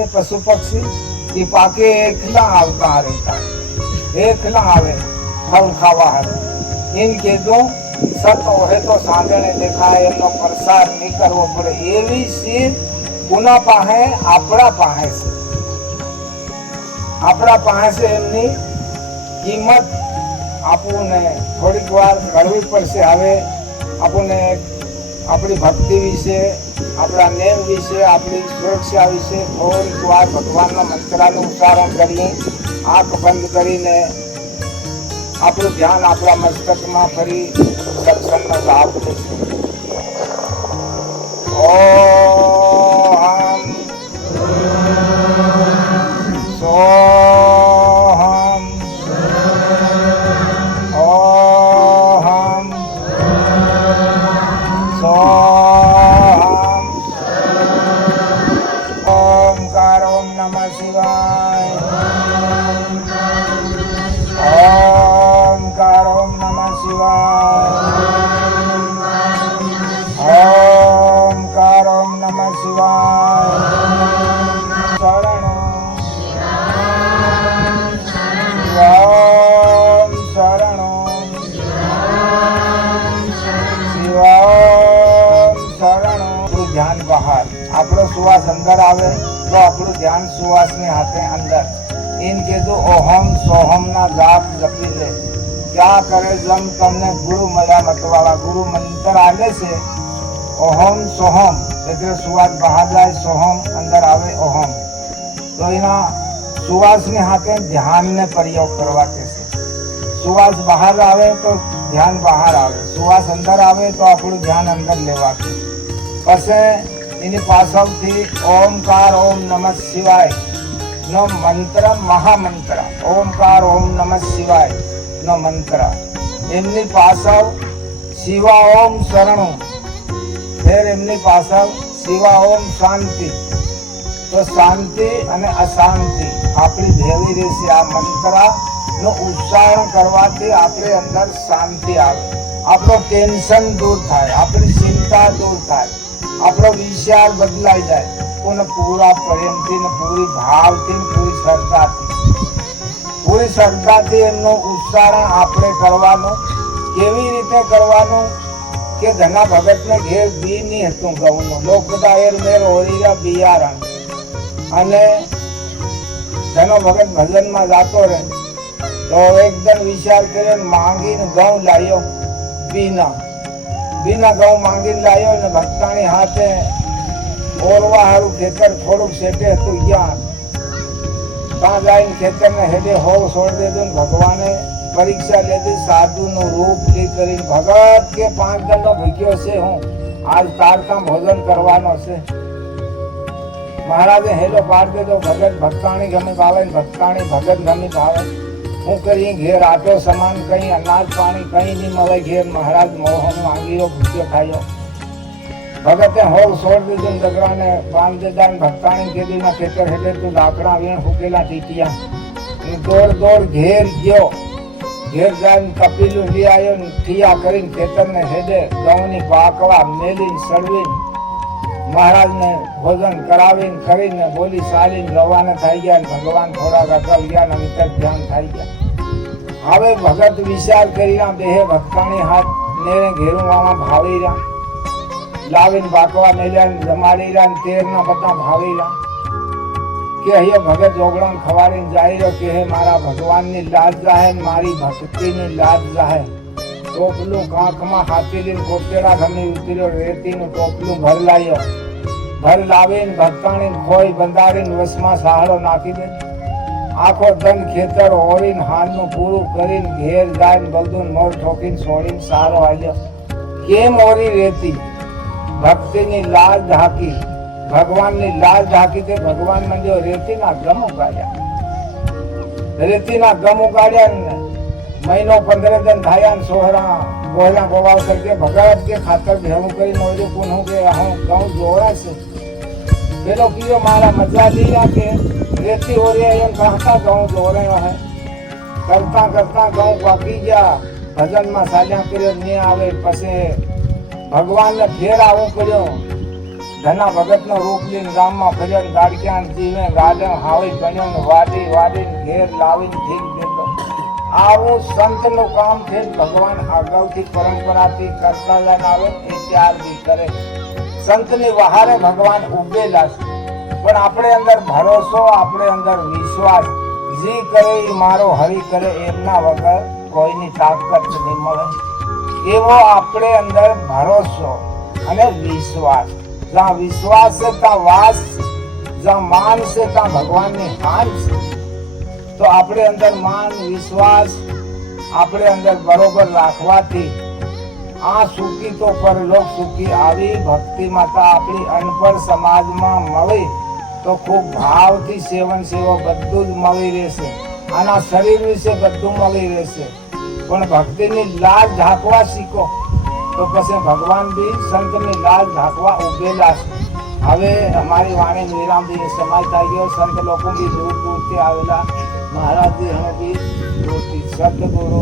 से पशु पक्षी ये पाके एकला आवता रहता है, एकला आवे फल खावा है। इनके दो सत होए तो सांधे ने देखा है एमनो प्रसार नहीं करવો પડે એવી સીધ કોના પાસે આપણા પાસે એમની કિંમત આપણને થોડીક વાર કરવી પડશે। હવે આપણને આપણી ભક્તિ વિશે, આપણા નેમ વિશે, આપણી સુરક્ષા વિશે થોડીક વાર ભગવાનના મંત્રનું ઉચ્ચારણ કરીએ। આંખ બંધ કરીને આપણું ધ્યાન આપણા મસ્તકમાં ફરી સત્સંગનો લાભ લેશે। ઓમ સોહમ ઓહમ સોહમ ઓમકાર ઓમ નમઃ શિવાય ओमकार ओम नमः शिवाय ओमकार ओम नमः शिवाय शरणो शिवाम शरणो शिवाम शरणो। ध्यान बाहर આપણો સુવાસ અંદર આવે તો આપણું ધ્યાન સુવાસની હાથે અંદર। इनके जो ओहम सोहम ना जाप जपी ले क्या करे जम तमने गुरु मया मतवाला गुरु मंत्र आगे से ओहम सोहम એટલે સુવાસ બહાર જાય, સોહમ અંદર આવે ઓહમ। તો એના સુવાસની હાથે ધ્યાનને પ્રયોગ કરવા કહેશે। સુવાસ બહાર આવે તો ધ્યાન બહાર આવે, સુવાસ અંદર આવે તો આપણું ધ્યાન અંદર લેવા કે પછી એની પાછળથી ઓમકાર ઓમ નમઃ શિવાય નો મંત્ર મહામંત્ર ઓમકાર ઓમ નમઃ શિવાય નો મંત્ર એમની પાછળ શિવા ઓમ શરણું, ફેર એમની પાછળ શિવા ઓમ શાંતિ। તો શાંતિ અને અશાંતિ આપણી ભેવી રહેશે। આ મંત્ર નો ઉચ્ચારણ કરવાથી આપણે અંદર શાંતિ આવે, આપણો ટેન્શન દૂર થાય, આપણી ચિંતા દૂર થાય, આપણો વિચાર બદલાઈ જાય। કોને પૂરા પ્રેમથી ને પૂરી ભાવથી પૂરી શ્રદ્ધાથી એમનો ઉચ્ચારણ આપણે કરવાનું। કેવી રીતે કરવાનું કે ધના ભગતને ઘેર બી નહીં હતું ઘઉંનું, લોક બધા એર મેર ઓરીરા બિયારણ અને ધનો ભગત ભજનમાં જાતો રહે તો એકદમ વિચાર કર્યો માંગીને ઘઉં લાવ્યો, બીના ઘઉં માંગીને લાવ્યો ને ભક્તાની હાથે ઓરવા હારું ખેતર થોડુંક સેટે હતું ત્યાં જઈને ખેતરને હેડે હોવ છોડી દીધું ને ભગવાને પરીક્ષા લીધી સાધુનું રૂપ લી કરીને ભગત કે 5 દંડનો ભૂખ્યો છે, હું આજ તારકા ભોજન કરવાનો છે। મહારાજે હેલો પાડ દીધો, ભગત ભક્તાણી ગમે ભાવે ને ભક્તાણી ભગત ગમે ભાવે। હું કરી ઘેર આટો સમાન કઈ અનાજ પાણી કઈ નહીં મળે ઘેર। મહારાજ મોહન માંગીયો ભૂખ્યો ખાયો। ભગતે હોલ છોડ દીધું દગડાને બાંધ દીધા ને ભક્તાણી કીધું ના ખેતર હેઠે તું લાકડા વીણ ફૂકેલા ટીટિયા દોડ દોડ ઘેર ગયો। ઘેર જઈને કપીલું લઈ આવ્યો ને ઠિયા કરીને ખેતરને હેડે ઘઉંની પાકવા મેલીને સળવીને મહારાજને ભોજન કરાવીને કરીને બોલી સાલીને રવાના થઈ ગયા। ભગવાન થોડા અટલ ગયા ને અંતર ધ્યાન થઈ ગયા। હવે ભગત વિચાર કર્યા બેહે ભક્તાણી હાથ ને ઘેરું મામા ભાવી રહ્યા લાવીને બાકવા મેલ્યા જમાડી રહ્યા તેરના બધા ભાવી રહ્યા કે અહીંયા ભગત જોગડા ખવાડીને જાય રહ્યો કે હે મારા ભગવાનની લાજ જાહે મારી ભક્તિની લાજ જાહે। ટોપલું કાંખમાં હાથી લઈને કોટેડા ગમી ઉતર્યો, રેતીનું ટોપલું ભર લાવ્યો, ભર લાવીને ભક્તાણીને ખોઈ બંધારીને વસમાં સહાડો નાખી દે। આખો ધન ખેતર ઓરીને હાલનું પૂરું કરીને ઘેર જાય બલદુન મોર ઠોકીને છોડીને સારો આવ્યો। કેમ ઓરી રેતી? ભક્તિની લાજ ઢાંકી, ભગવાનની લાજ ઢાંકી તે ભગવાન મંડ્યો રેતીના ગમ ઉગાડ્યા। રેતીના ગમ ઉગાડ્યા ને મહિનો 15 દિન થયા ને સોહરા ગોહલા ગોવાવ કે ભગત કે ખાતર ભેળું કરીને ઓર્યું કોનું કે હું ઘઉં જોડા છે। પેલો કીધો મારા મજા લીયા કે રેતી ઓરી એમ કહતા ઘઉં જોડાયો હે। કરતા કરતા ઘઉં પાકી ગયા, ભજનમાં સાલ્યા કર્યો નહીં આવે। પછી ભગવાનને ફેર આવવું પડ્યો, ધના ભગતનો રૂપ લઈને ગામમાં ફર્યો ને ગાડક્યા જીવે ગાડે હાવી બન્યો ને વાડી વાડીને ઘેર લાવીને ઠીક દેતો. આવું સંતનું કામ છે. ભગવાન અગાઉથી પરંપરાથી કરતા લઈને આવે એ ત્યાર બી કરે. સંતની વહારે ભગવાન ઉભેલા છે, પણ આપણે અંદર ભરોસો, આપણે અંદર વિશ્વાસ, જી કરે એ મારો હરી કરે, એમના વગર કોઈની તાકાત નહીં મળે. એવો આપણે અંદર ભરોસો અને વિશ્વાસ. જ્યાં વિશ્વાસ છે ત્યાં વાસ, જ્યાં માન છે ત્યાં ભગવાનની હાન છે. તો આપણે અંદર માન વિશ્વાસ આપણે અંદર બરોબર રાખવાથી આ સુખી તો પરલોક સુખી. આવી ભક્તિ માતા આપણી અનપઢ સમાજમાં મળી તો ખૂબ ભાવથી સેવન સેવા બધું જ મળી રહેશે. આના શરીર વિશે બધું મળી રહેશે, પણ ભક્તિની લાજ ઢાંકવા શીખો તો પછી ભગવાન બી સંતની લાજ ઢાંકવા ઉભેલા છે. હવે અમારી વાણી વિરામ દી સમય થઈ ગયો. સંત લોકો બી દૂર દૂરથી આવેલા, મહારાજજી અમે બી દૂરથી. સદગુરુ